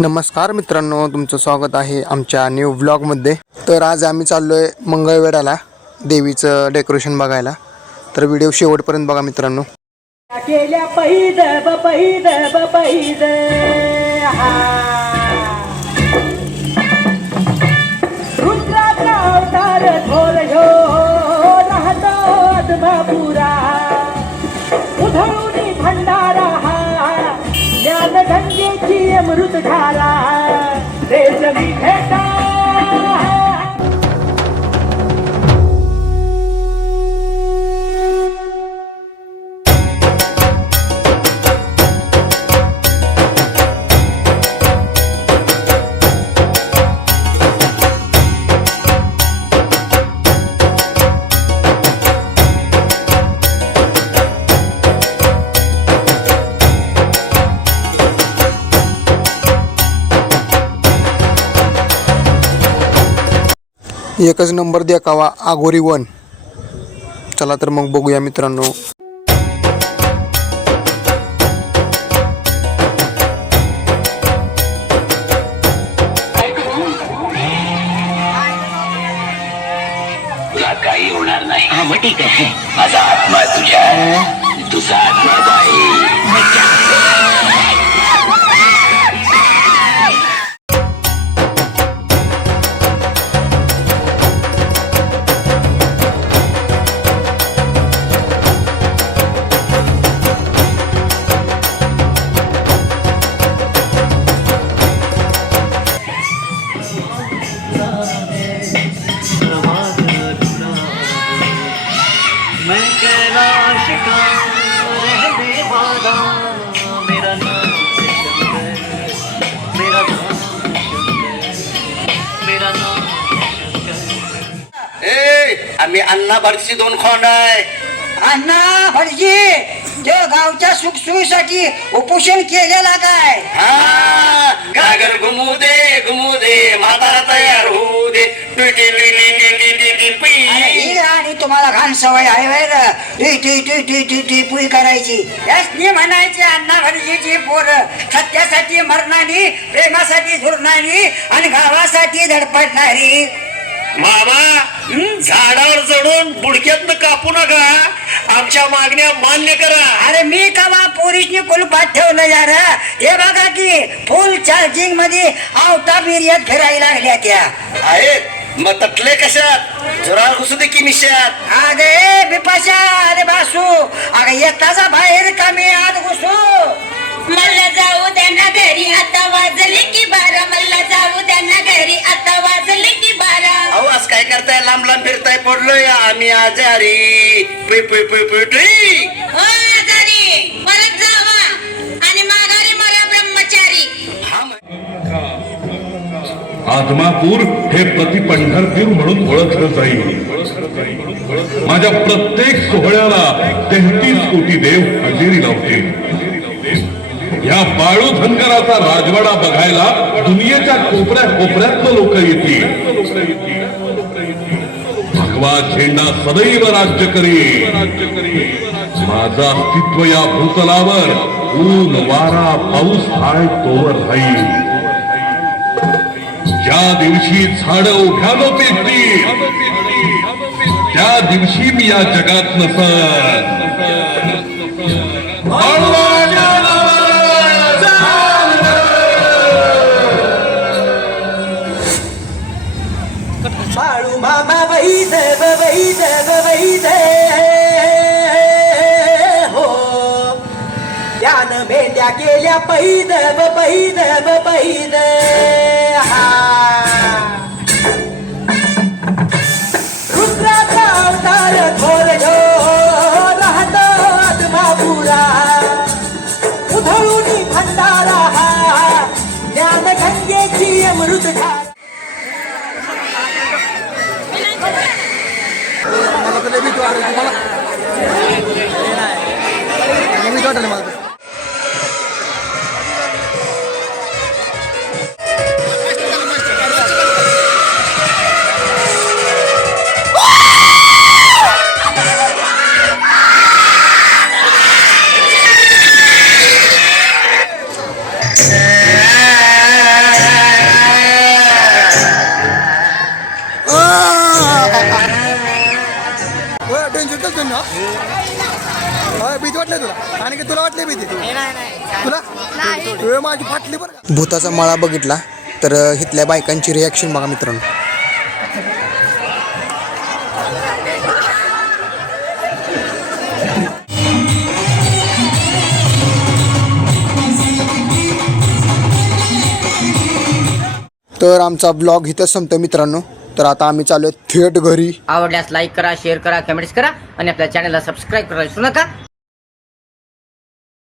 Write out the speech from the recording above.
नमस्कार मित्रांनो तुमचं स्वागत आहे आमच्या न्यू व्लॉगमध्ये तर आज आम्ही चाललो आहे मंगळवेढाला देवीचं डेकोरेशन बघायला. तर व्हिडिओ शेवटपर्यंत बघा मित्रांनो. केल्या पहिद पहिद पहिद एकच नंबर देखावा आगोरी वन. चला तर मग बघूया मित्रांनो. काही होणार नाही. हा मग ठीक आहे. माझा आत्मा तुझ्या तुझा आत्मा बाई आम्ही अण्णा भरची दोन खोंड आहे अण्णा भटजी ते गावच्या सुखसुखीसाठी उपोषण केलेला काय हा गागर घुमू दे घुमू दे म्हातारा तयार होऊ दे टुटी लिली लिली लिली पी ही आणि तुम्हाला घाण सवय आहे वेळ टी टी टी टी टी टी पुई करायची यासनी म्हणायची अण्णा भटजीची पोर सत्यासाठी मरणारी प्रेमासाठी झुरणारी आणि गावासाठी धडपडणारी मामा झाडावर चढून बुडक्यातनं कापू नका. आमच्या मागण्या मान्य करा. अरे मी कवा पोरीसनी कुलपात ठेवलं यार? हे बघा की फुल चार्जिंगमध्ये आवता बिर्यात फिरायला लागल्या त्या. आहेत. मग तटले कशात? जोरावर घुसू दे की मिशात. अगे बिपाशा अरे बासू. अगं येताचा बाहेर कमी आत घुसू फिरताय पडलोय आम्ही आजारी. पुई पुई पुई पुई टुई. हो आजारी. परत जावा. आणि माघारी मला ब्रह्मचारी. मग. आदमापूर हे प्रति पंढरपूर म्हणून ओळखलं जाईल. माझ्या प्रत्येक सोहळ्याला तेहतीस कोटी देव हजेरी लावतील. या बाळू धनगराचा राजवाडा बघायला दुनियेच्या कोपऱ्या कोपऱ्यातलं लोक येतील. भगवा झेंडा सदैव राज्य करी माझं अस्तित्व या भूतलावर ऊन वारा पाऊस हाय तोवर राहील. ज्या दिवशी झाड उभ्या पेटतील त्या दिवशी मी या जगात नसत बाळू मामा बैद बैद बैद हो। त्यानं मेंढ्या केल्या पैद पैद पैद। हा। debito a Retimala. Debito a Retimala. भीती वाटली तुला? आणि की तुला वाटली भीती? तुला? ए, माझी फाटली बरं का? भूताचा मळा बघितला तर इथल्या बायकांची रिॲक्शन बघा मित्रांनो. तर आमचा ब्लॉग इथं संपतो मित्रांनो. तर आता आम्ही चालू थेट घरी. आवडल्यास लाईक करा शेअर करा कमेंट्स करा आणि आपल्या चॅनलला सबस्क्राईब करायला विसरू नका.